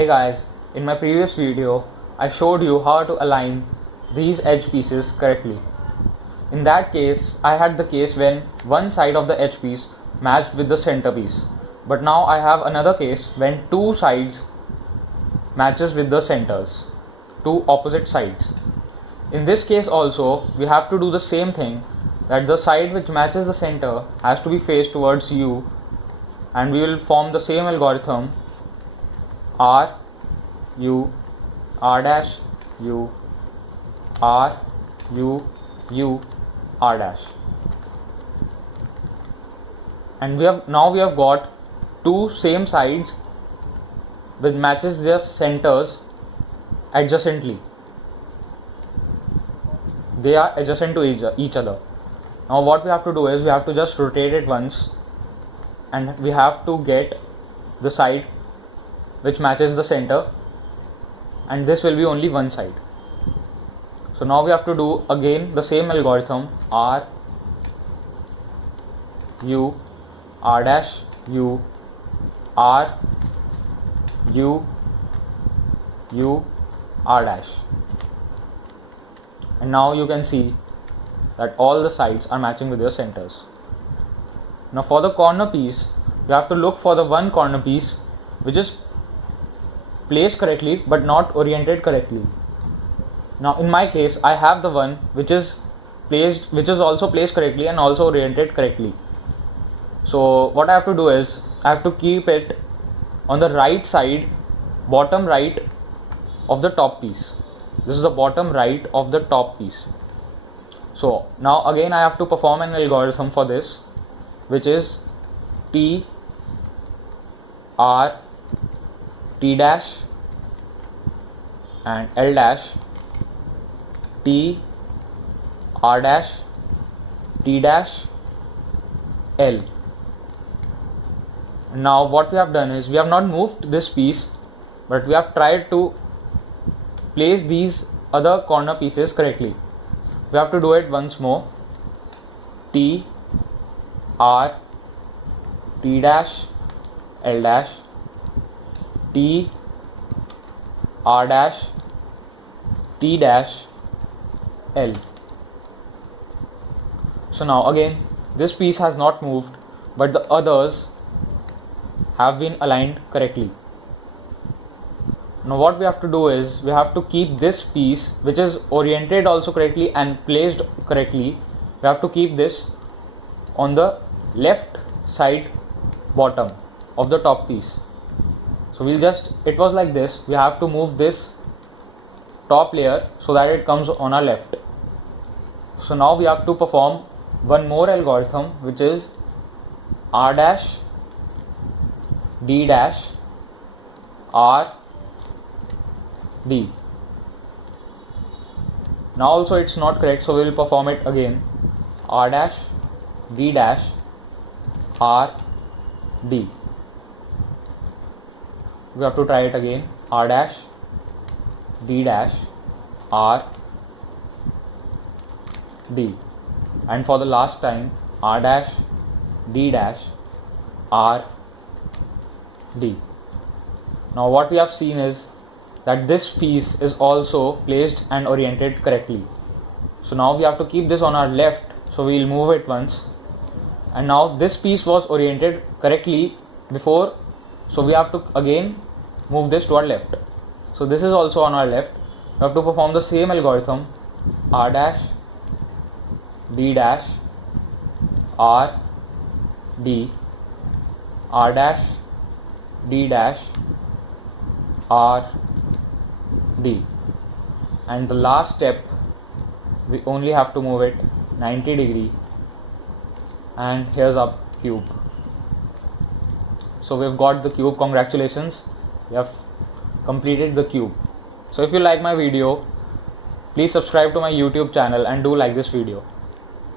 Hey guys, in my previous video, I showed you how to align these edge pieces correctly. In that case, I had the case when one side of the edge piece matched with the center piece. But now I have another case when two sides matches with the centers, two opposite sides. In this case also, we have to do the same thing, that the side which matches the center has to be faced towards you, and we will form the same algorithm R, U, R dash, U, R, U, U, R dash. And we have got two same sides which matches their centers adjacently. They are adjacent to each other. Now what we have to do is we have to just rotate it once, and we have to get the side which matches the center, and this will be only one side. So now we have to do again the same algorithm R, U, R dash, U, R, U, U, R dash. And now you can see that all the sides are matching with their centers. Now for the corner piece, you have to look for the one corner piece which is placed correctly but not oriented correctly. Now in my case, I have the one which is also placed correctly and also oriented correctly. So what I have to do is I have to keep it on the right side, bottom right of the top piece. This is the bottom right of the top piece. So now again I have to perform an algorithm for this, which is T, R, T dash and L dash, T, R dash, T dash, L. Now what we have done is we have not moved this piece, but we have tried to place these other corner pieces correctly. We have to do it once more. T, R, T dash, L dash, T, R dash, T dash, L. So now again this piece has not moved, but the others have been aligned correctly. Now what we have to do is we have to keep this piece, which is oriented also correctly and placed correctly, we have to keep this on the left side bottom of the top piece. So it was like this, we have to move this top layer so that it comes on our left. So now we have to perform one more algorithm, which is R dash, D dash, R, D. Now also it's not correct, so we will perform it again. R dash, D dash, R, D. We have to try it again. R dash, D dash, R, D. And for the last time, R dash, D dash, R, D. Now what we have seen is that this piece is also placed and oriented correctly. So now we have to keep this on our left, so we will move it once. And now this piece was oriented correctly before, so we have to again move this to our left. So this is also on our left. We have to perform the same algorithm R dash, D dash, R, D, R dash, D dash, R, D. And the last step, we only have to move it 90 degree, and here's our cube. So we've got the cube. Congratulations, we have completed the cube. So if you like my video, please subscribe to my YouTube channel and do like this video.